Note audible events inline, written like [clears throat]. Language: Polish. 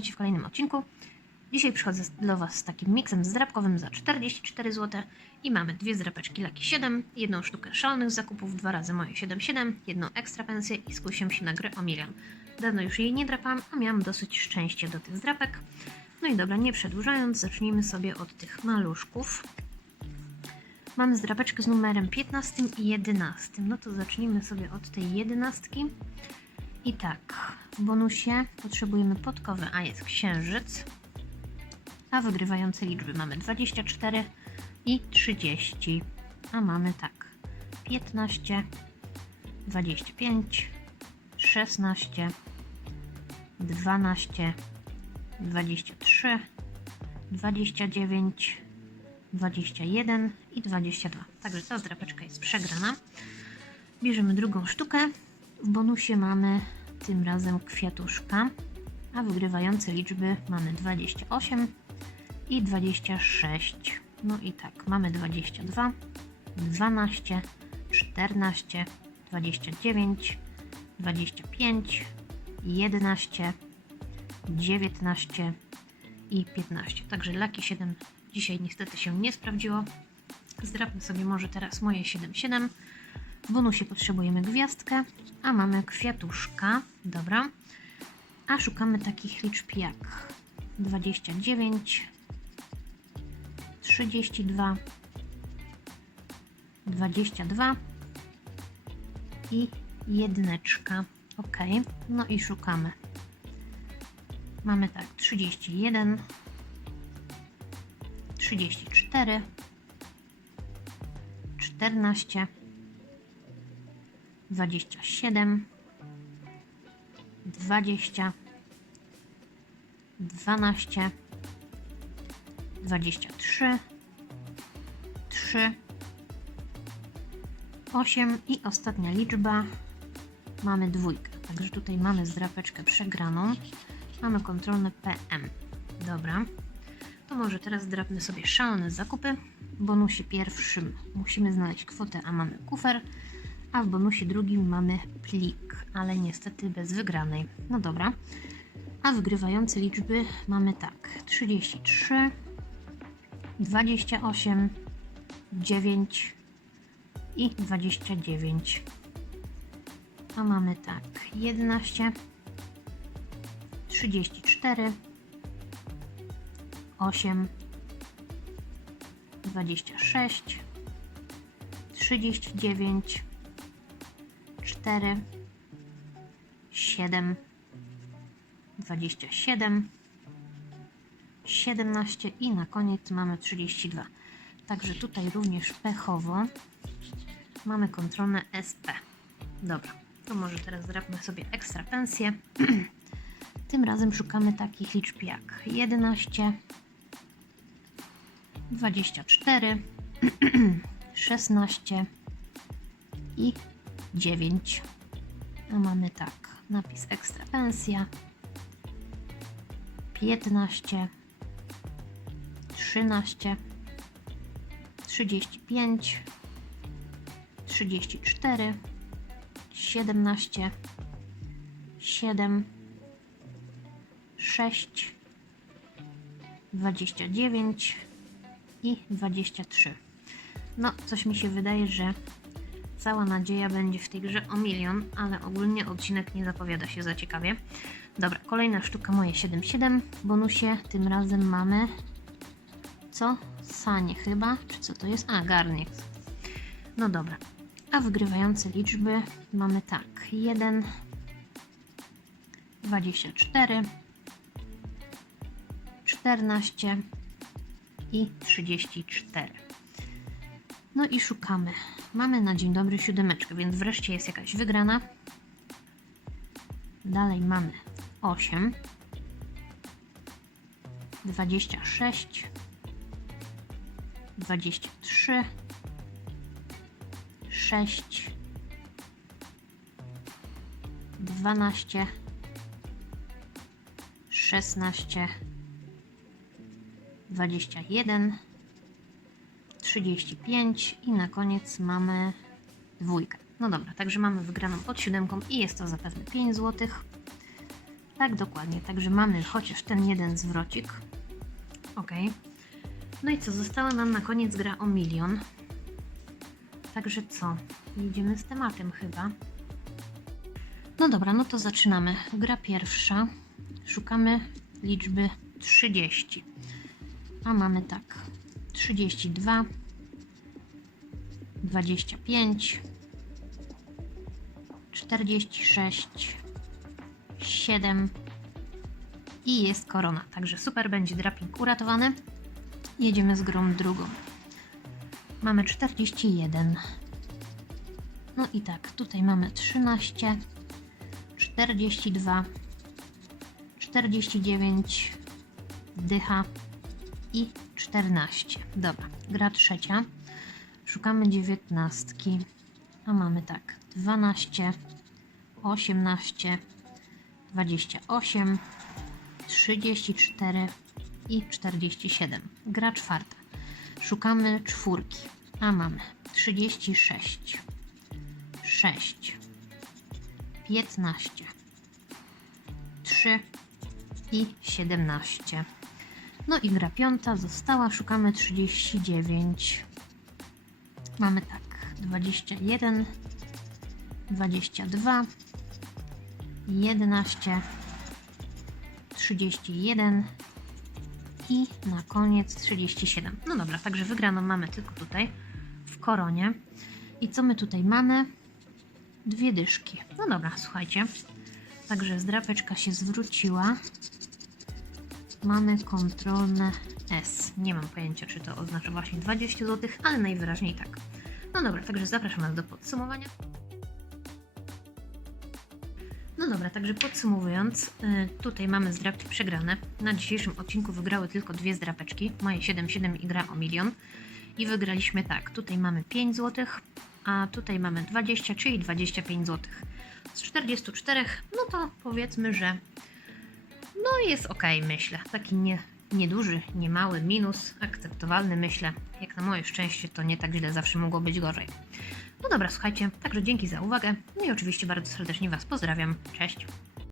witajcie w kolejnym odcinku. Dzisiaj przychodzę do Was z takim miksem zdrapkowym za 44 zł i mamy dwie zdrapeczki Lucky 7, jedną sztukę szalonych zakupów, dwa razy moje 7,7, jedną ekstra pensję i skusiłem się na grę o milion. Dawno już jej nie drapałam, a miałam dosyć szczęście do tych zdrapek. No i dobra, nie przedłużając, zacznijmy sobie od tych maluszków. Mamy zdrapeczkę z numerem 15 i 11. No to zacznijmy sobie od tej 11. I tak, w bonusie potrzebujemy podkowy, a jest księżyc. A wygrywające liczby mamy 24 i 30. A mamy tak, 15, 25, 16, 12, 23, 29, 21 i 22. Także ta zdrapeczka jest przegrana. Bierzemy drugą sztukę. W bonusie mamy tym razem kwiatuszka, a wygrywające liczby mamy 28 i 26. No i tak, mamy 22, 12, 14, 29, 25, 11, 19 i 15. Także Lucky 7 dzisiaj niestety się nie sprawdziło. Zdrapmy sobie może teraz moje 7,7. W bonusie potrzebujemy gwiazdkę, a mamy kwiatuszka. Dobra. A szukamy takich liczb jak 29, 32, 22 i jedyneczka. Ok. No i szukamy. Mamy tak 31, 34, 14, 27, 20, 12, 23, 3, 8 i ostatnia liczba mamy dwójkę. Także tutaj mamy zdrapeczkę przegraną. Mamy kontrolne PM. Dobra. To może teraz zdrapmy sobie szalone zakupy. W bonusie pierwszym musimy znaleźć kwotę, a mamy kufer. A w bonusie drugim mamy plik, ale niestety bez wygranej. No dobra. A wygrywające liczby mamy tak: 33, 28, 9 i 29. A mamy tak: 11, 34, 8, 26, 39, 4, 7, 27, 17 i na koniec mamy 32. Także tutaj również pechowo mamy kontrolne SP. Dobra, to może teraz zdrapmy sobie ekstra pensję. [clears throat] Tym razem szukamy takich liczb jak 11, 24, 16 i 9. A mamy tak, napis ekstra pensja, 15, 13, 35, 34, 17, 7, 6, 29 i 23. No, coś mi się wydaje, że cała nadzieja będzie w tej grze o milion, ale ogólnie odcinek nie zapowiada się za ciekawie. Dobra, kolejna sztuka moje 7,7. W bonusie tym razem mamy co? Sanie chyba? Czy co to jest? A, garnek. No dobra. A wygrywające liczby mamy tak. 1, 24, 14 i 34. No i szukamy. Mamy na dzień dobry siódemeczkę, więc wreszcie jest jakaś wygrana. Dalej mamy 8, 26, 23, 6, 12, 16, 21, 35 i na koniec mamy dwójkę. No dobra, także mamy wygraną pod siódemką i jest to zapewne 5 zł. Tak, dokładnie. Także mamy chociaż ten jeden zwrocik. Ok. No i co? Została nam na koniec gra o milion. Także co? Jedziemy z tematem chyba. No dobra, no to zaczynamy. Gra pierwsza. Szukamy liczby 30. A mamy tak. 32 25 46 7 i jest korona. Także super, będzie draping uratowany. Jedziemy z grą drugą. Mamy 41. No i tak, tutaj mamy 13, 42, 49, dycha i 14. Dobra, gra trzecia. Szukamy dziewiętnastki. A mamy tak, 12, 18, 28, 34 i 47. Gra czwarta. Szukamy czwórki. A mamy 36, 6, 15, 3 i 17. No i gra piąta została. Szukamy 39. Mamy tak 21, 22, 11, 31 i na koniec 37. No dobra, także wygraną mamy tylko tutaj w koronie. I co my tutaj mamy? Dwie dyszki. No dobra, słuchajcie. Także zdrapeczka się zwróciła. Mamy kontrolne S. Nie mam pojęcia, czy to oznacza właśnie 20 zł, ale najwyraźniej tak. No dobra, także zapraszam Was do podsumowania. No dobra, także podsumowując, y, tutaj mamy zdrapki przegrane. Na dzisiejszym odcinku wygrały tylko dwie zdrapeczki, moje 7,7 i gra o milion. I wygraliśmy tak, tutaj mamy 5 zł, a tutaj mamy 20, czyli 25 zł. Z 44, no to powiedzmy, że no jest ok, myślę. Taki nie, nieduży, nie mały minus, akceptowalny, myślę. Jak na moje szczęście, to nie tak źle, zawsze mogło być gorzej. No dobra, słuchajcie, także dzięki za uwagę. No i oczywiście bardzo serdecznie Was pozdrawiam. Cześć.